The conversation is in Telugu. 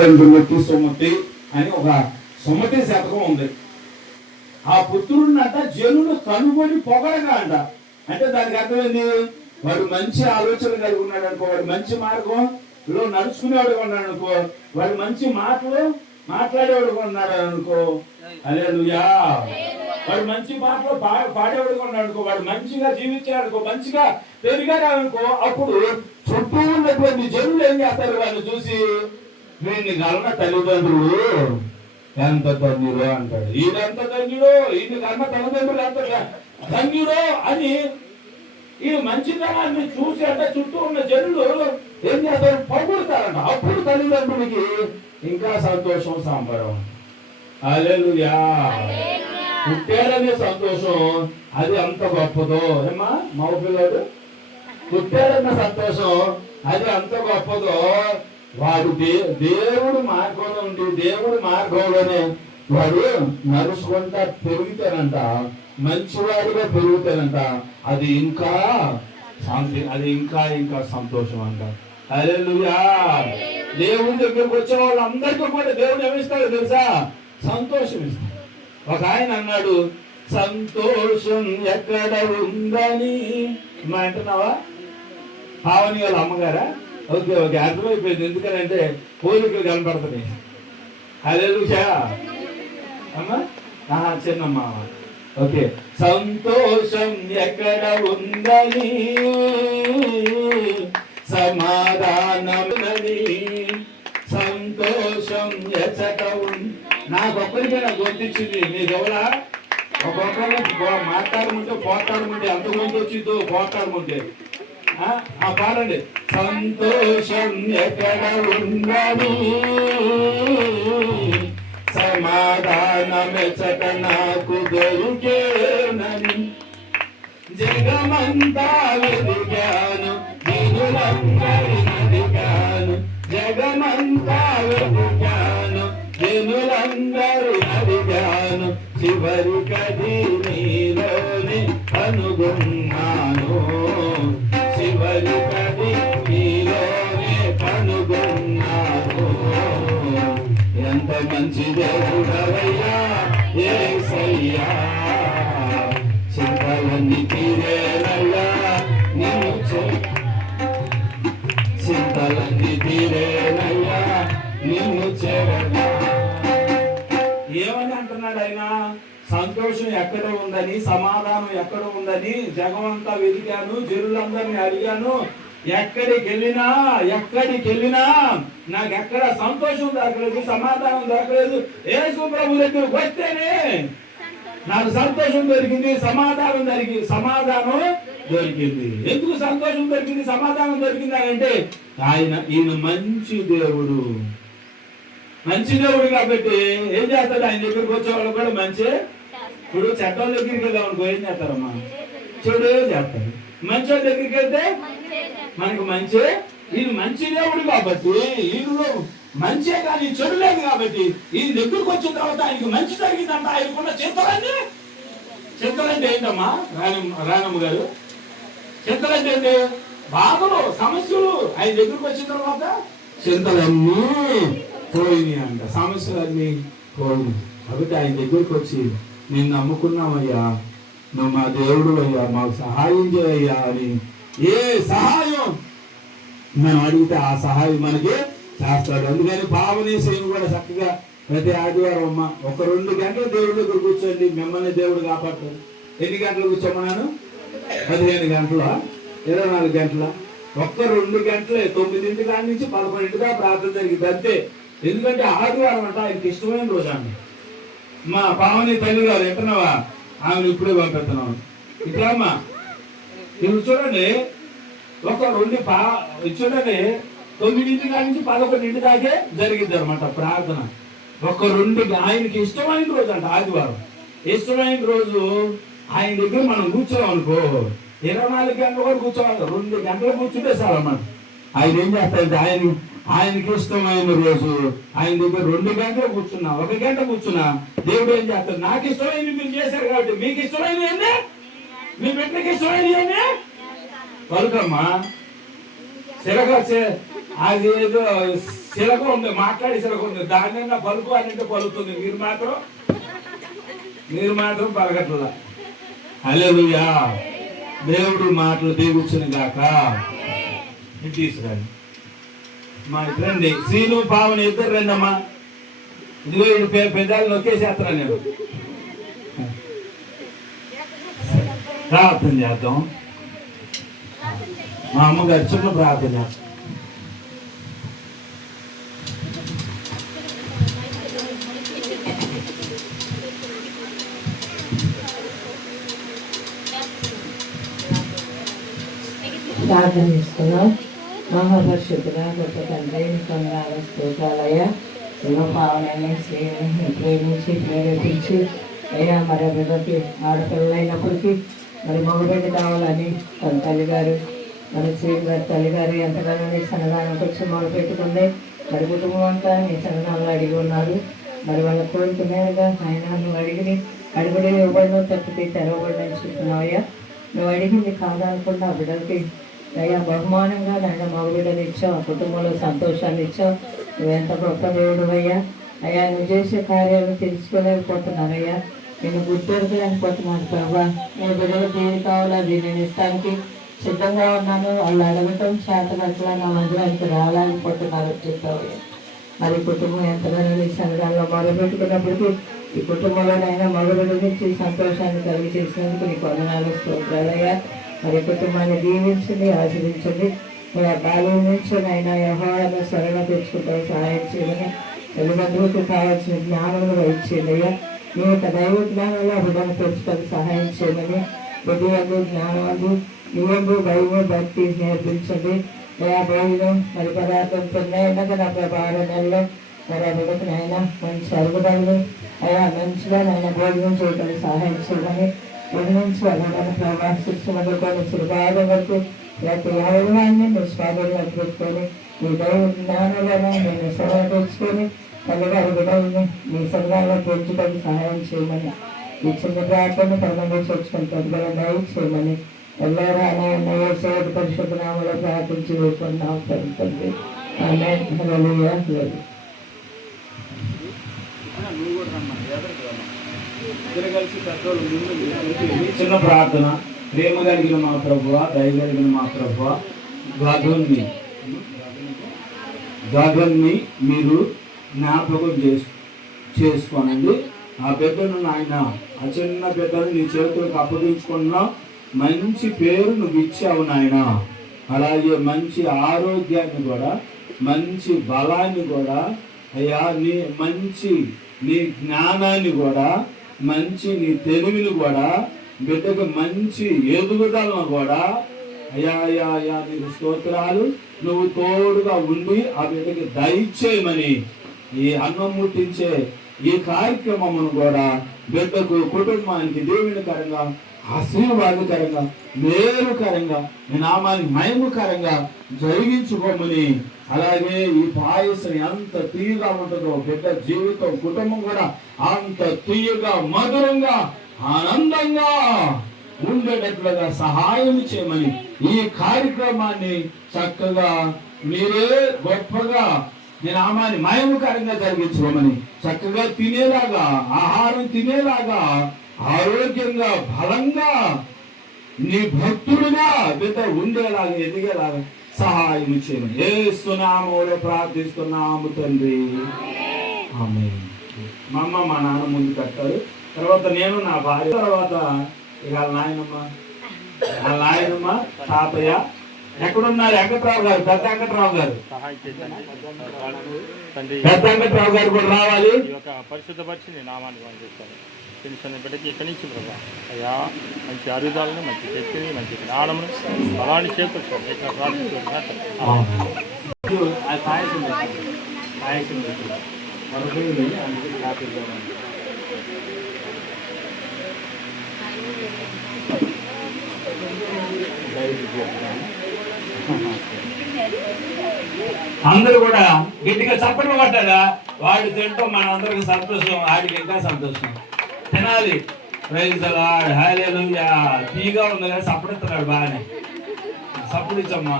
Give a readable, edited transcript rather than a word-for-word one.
సుమతి అని ఒక సుమతి శతకం ఉంది. ఆ పుత్రుడినంట జనులు కనుగొని పొగడగా అంట. అంటే దానికి అర్థమైంది, వాడు మంచి ఆలోచన కలిగి ఉన్నాడు అనుకో, వాడు మంచి మార్గంలో నడుచుకునేవాడు ఉన్నాడు అనుకో, వాడు మంచి మాటలు మాట్లాడేవాడు ఉన్నాడు అనుకో, హల్లెలూయా, వాడు మంచి మాటలు పాడేవాడు ఉన్నాడు అనుకో, వాడు మంచిగా జీవించాడు అనుకో, మంచిగా పెరిగాడు అనుకో, అప్పుడు చుట్టూ ఉన్నటువంటి జనులు ఏం చేస్తారు, వాళ్ళు చూసి వీడిని కలన తల్లిదండ్రులు ఎంత ధన్యుడు అంటాడు, ఈయనంత ధన్యుడు, ఈయన కన్న తల్లిదండ్రులు ఎంత ధన్యుడు అని ఈ మంచితనాన్ని చూసి అంటే చుట్టూ ఉన్న జనులు ఏం చేస్తారు, పొగుడుతారంట. అప్పుడు తల్లిదండ్రులకి ఇంకా సంతోషం సంబరం. హల్లెలూయా, పుట్టాడనే సంతోషం అది అంత గొప్పదో. ఏమా మగ పిల్లడు పుట్టాడన్న సంతోషం అది అంత గొప్పదో. వాడు దేవుడు మార్గంలో ఉండి దేవుడి మార్గంలోనే వాడు నడుచుకుంటా పెరుగుతానంట, మంచివాడిగా పెరుగుతానంట. అది ఇంకా శాంతి, అది ఇంకా ఇంకా సంతోషం అంట. హల్లెలూయా, దేవుడి దగ్గరకు వచ్చిన వాళ్ళందరికీ కూడా దేవుడు ఏమిస్తాడు తెలుసా, సంతోషం ఇస్తాడు. ఒక ఆయన అన్నాడు, సంతోషం ఎక్కడ ఉందని. మా అంటున్నావా, పావని వాళ్ళ అమ్మగారా? ఓకే ఓకే, అర్థమైపోయింది. ఎందుకనంటే పోలికలు కనపడుతున్నాయి. హల్లెలూయా అమ్మా, చిన్నమ్మ. ఓకే, సంతోషం ఎక్కడ ఉందని సమాధానమునని, సంతోషం ఎచ్చట నాకొక్కరికైనా గుర్తించింది. నీకెవరా ఒక్కొక్కరు మాట్లాడమంటే పోట్లాడమంటే అంత ముందు వచ్చిందో పోట్లాడమంటే పాడండి. సంతోషం ఎక్కడ ఉన్నది సమాధానమెచ్చట నాకు దొరికేనని, జగమంతా వెదిగాను జనులందరిని అడిగాను, జగమంతా వెదిగాను జనులందరిని అడిగాను, చివరికది నీలోనే కనుగొన్నాను, చివరికది నీలోనే కనుగొన్నాను. ఎంత మంచి దేవుడవయ్యా యేసయ్యా, చింతలన్నీ తీరేనయ్యా నిన్ను, చింతలన్నీ తీరేనయ్యా నిన్ను చేరగా. ఏమని అంటున్నాడు ఆయన, సంతోషం ఎక్కడ ఉందని సమాధానం ఎక్కడ ఉందని జగమంతా వెతికాను, జనులందరినీ అడిగాను, ఎక్కడికి వెళ్ళినా నాకు ఎక్కడ సంతోషం దొరకలేదు, సమాధానం దొరకలేదు. యేసు ప్రభు దగ్గరికి వస్తేనే నాకు సంతోషం దొరికింది, సమాధానం దొరికింది. ఎందుకు సంతోషం దొరికింది, సమాధానం దొరికింది అంటే ఈయన మంచి దేవుడు కాబట్టి ఏం చేస్తాడు, ఆయన దగ్గరికి వచ్చే వాళ్ళు కూడా మంచి. ఇప్పుడు చెడ్డోళ్ళ దగ్గరికి వెళ్దాం అనుకో, ఏం చేస్తారమ్మా, చెడు చేస్తారు. మంచి వాళ్ళ దగ్గరికి వెళ్తే మనకు మంచి. ఈయన మంచి దేవుడు కాబట్టి, ఈయనలో మంచే కానీ చెడు లేదు కాబట్టి ఈయన దగ్గరకు వచ్చిన తర్వాత ఆయనకు మంచి జరిగిందంట. ఆయనకున్న చింతలంటే ఏంటమ్మా రానమ్మ గారు, చింతలంటే ఏంటి, బాధలు సమస్యలు. ఆయన దగ్గరకు వచ్చిన తర్వాత చింతలన్నీ పోయినాయి అంట, సమస్యలన్నీ పోయినాయి. కాబట్టి ఆయన దగ్గరకు వచ్చి నేను నమ్ముకున్నామయ్యా, నువ్వు మా దేవుడు అయ్యా, మాకు సహాయం చేయయ్యా అని ఏ సహాయం మనం అడిగితే ఆ సహాయం మనకి చేస్తాడు. అందుకని పావని సేవ కూడా చక్కగా ప్రతి ఆదివారం అమ్మ ఒక 2 గంటలు దేవుడి దగ్గర కూర్చోండి, మిమ్మల్ని దేవుడు కాపాడతాడు. ఎన్ని గంటలు కూర్చోమన్నాను, 15 గంటల 24 గంటల, ఒక్క 2 గంటలే, 9 కాడి నుంచి 11 ప్రార్థన జరిగింది అంతే. ఎందుకంటే ఆదివారం అంట ఆయనకి ఇష్టమైన రోజు అండి. మా పావని తల్లి గారు ఎక్కడన్నావా, ఆమెను ఇప్పుడే పంపిస్తున్నాను. ఇట్లా అమ్మా ఇప్పుడు చూడండి, ఒక 2 చూడండి 9 కాడి నుంచి 11 దాకే జరిగింది అనమాట ప్రార్థన. ఒక 2 ఆయనకి ఇష్టమైన రోజు అంట ఆదివారం. ఇష్టమైన రోజు ఆయన దగ్గర మనం కూర్చోం అనుకో, 24 గంటలు కూడా కూర్చోవాలి, 2 గంటలు కూర్చుంటే సార్ అన్నమాట. ఆయన ఏం చేస్తారంటే ఆయనకి ఇష్టమైన రోజు ఆయన దగ్గర 2 గంటలు కూర్చున్నా, 1 గంట కూర్చున్నా, దేవుడు ఏం చేస్తాడు, నాకు ఇష్టమైనవి మీరు చేశారు కాబట్టి మీకు ఇష్టమైనవి ఏంటి, మీ బిడ్డకి ఇష్టమైనవి ఏంటి పలుకమ్మా. అది ఏదో శిలక ఉంది, మాట్లాడే శిలక ఉంది. దాన్ని పలుకు అన్నింటి పలుకుతుంది. మీరు మాత్రం పలకట్లా. హల్లెలూయా. దేవుడు మాటలు దీవించును గాక. ఇది తీసుకురండి మా ఇద్దరండి. శ్రీను పావని ఇద్దరు రండి అమ్మా. ఇదిగో ఇది పెద్దాలు నొక్కేసేస్తాను నేను. ప్రార్థన చేద్దాం. మా అమ్మగారు చిన్న ప్రార్థన చేద్దాం. ప్రార్థన చేసుకున్నాం. మహాపరిశుద్ధుడా గొప్ప తండ్రి కొందరు స్తోత్రాలయ్యా. ఎన్నో పావనైనా స్త్రీని ప్రేమించి ప్రేరేపించి అయ్యా మరి బిడ్డకి ఆడపిల్లలైనప్పటికీ మరి మగబిడ్డ కావాలని తన తల్లిగారు మరి శ్రీని గారి తల్లిగారు ఎంతగానో నీ సన్నదానికి వచ్చి మొదలుపెట్టుకుంది. మరి కుటుంబం అంతా నీ సన్నదానంలో అడిగి ఉన్నారు. మరి వాళ్ళ కోరుకునేగా ఆయన నువ్వు అడుగుడే ఇవ్వబడినో తప్పితే తెరవబడినని చెప్తున్నావయ్యా. నువ్వు అడిగింది కాదనుకున్న బిడ్డలకి అయ్యా బహుమానంగా నాయన మగబిడ్డలు ఇచ్చావు. ఆ కుటుంబంలో సంతోషాన్ని ఇచ్చావు. నువ్వెంత గొప్ప దేవుడు అయ్యా. అయ్యా నువ్వు చేసే కార్యాలు తెలుసుకోలేకపోతున్నారయ్యా. నేను గుర్తెరకలేకపోతున్నాను ప్రభా. నేను బిడ్డలకు ఏది కావాలో అది నేను ఇస్తానికి సిద్ధంగా ఉన్నాను. వాళ్ళు అడగటం చేతనట్లా నా మందిరానికి రాలేకపోతున్నారు చెప్పావయ్యా. మరి కుటుంబం ఎంతగానో నీ సంఘాల్లో మొదలుపెట్టుకున్నప్పటికీ ఈ కుటుంబంలోనైనా మగబిడ్డ నుంచి సంతోషాన్ని కలిగి చేసినందుకు నీకు వందనాలు స్తోత్రాలయ్యా. మరి కుటుంబాన్ని దీవించండి, ఆశీర్వించండి. మరి ఆ బాల్యం నుంచి అయినా వ్యవహారాలను స్మరణ తెచ్చుకుంటారు సహాయం చేయమని తల్లిదండ్రులకు కావాల్సిన జ్ఞానం కూడా ఇచ్చేయండి అయ్యా. నీ యొక్క దైవ జ్ఞానంలో బిడ్డను పెంచుకొని సహాయం చేయమని బుద్ధివంతు జ్ఞానవంతు నీవందు దైవ భక్తి నేర్పించండి. అయా భోజనం మరి పదార్థం తిన్నాక నా ప్రభావ నెలలో మరి ఆ బిడ్డకు నాయన మంచి అరుగుదలను అయా మంచిగా నాయన భోజనం చేయడానికి సహాయం చేయమని నుంచి వాళ్ళని ప్రభావ శిక్షణ మొదలుకొని చిరుబాధ వరకు లేకపోతే ఎవరివాన్ని నిష్పాదనలు పెట్టుకొని నీ దైవ జ్ఞానాలను నేను సలహా తెచ్చుకొని తల్లిగారి బిడ్డల్ని నీ సంఘాల్లో పెంచుకొని సహాయం చేయమని ఈ చిన్న ప్రార్థన పరమంలో చేర్చుకొని పెద్దల దయ చేయమని ಎಲ್ಲರೂ ಅನಾಯನ ಸೇವಕ ಪರಿಶುದ್ಧ ನಾಮలో ప్రార్థించి వేడుకున్నాం తండ్రి. ఆమేన్. హల్లెలూయా. చిన్న ప్రార్థన. ప్రేమ కలిగిన మా ప్రభువా, దయ కలిగిన మా ప్రభువా, గాగన్ని మీరు జ్ఞాపకం చేసుకోనండి. ఆ బిడ్డను నాయన, ఆ చిన్న బిడ్డను నీ చేతులకు అప్పగించుకున్నా. మంచి పేరు నువ్వు ఇచ్చావు నాయన. అలాగే మంచి ఆరోగ్యాన్ని కూడా, మంచి బలాన్ని కూడా అయ్యా, నీ జ్ఞానాన్ని కూడా, మంచి నీ తెలివిని కూడా, బిడ్డకు మంచి ఎదుగుదలను కూడా అయ్యా నీకు స్తోత్రాలు. నువ్వు తోడుగా ఉండి ఆ బిడ్డకి దయచేయమని ఈ అన్నం ముట్టించే ఈ కార్యక్రమమును కూడా బిడ్డకు, కుటుంబానికి దీవెనకరంగా, ఆశీర్వాదకరంగా, మేలుకరంగా, మీ నామానికి మహిమకరంగా జరిగించుకోమని, అలాగే ఈ పాయసం ఎంత తీయగా ఉంటుందో బిడ్డ జీవితం, కుటుంబం కూడా అంత తీయగా, మధురంగా, ఆనందంగా ఉండేటట్లుగా సహాయం చేయమని, ఈ కార్యక్రమాన్ని చక్కగా మీరే గొప్పగా నీ నామాన్ని మహిమకరంగా జరిగించుకోమని, చక్కగా తినేలాగా, ఆహారం తినేలాగా, ఆరోగ్యంగా, బలంగా, నీ భక్తుడిగా బిడ్డ ఉండేలాగా, ఎదిగేలాగా సహాయం చేయమని యేసు నామములో ప్రార్థిస్తున్నాము తండ్రి. ఆమేన్. మా అమ్మ మా నాన్న ముందు కట్టారు, తర్వాత నేను నా భార్య, తర్వాత ఇక నాయనమ్మ తాతయ్య ఎక్కడున్నారు? వెంకట్రావు గారు, పెద్ద వెంకట్రావు గారు, పెద్ద వెంకట్రావు గారు కూడా రావాలి. పరిశుద్ధపరిచి నామాన్ని పనిచేస్తారు. తెలుసుకున్న బిడ్డకి ఇక్కడి నుంచి ప్రభా అయ్యా మంచి అరుదాలను, మంచి శక్తిని, మంచి జ్ఞానమును, బలాన్ని చేకూర్చుకోండి. ఇక్కడ ప్రార్థించుకుంటున్నారు. అందరూ కూడా గట్టిగా చప్పట్లు పట్టారా? వాడు తింటూ మన అందరికి సంతోషం, వాడికి ఇంకా సంతోషం. తినాలి. Praise the Lord. హల్లెలూయా. తీగా ఉంది కదా, చప్పడుతున్నాడు బాగానే. చప్పుడు ఇచ్చమ్మా.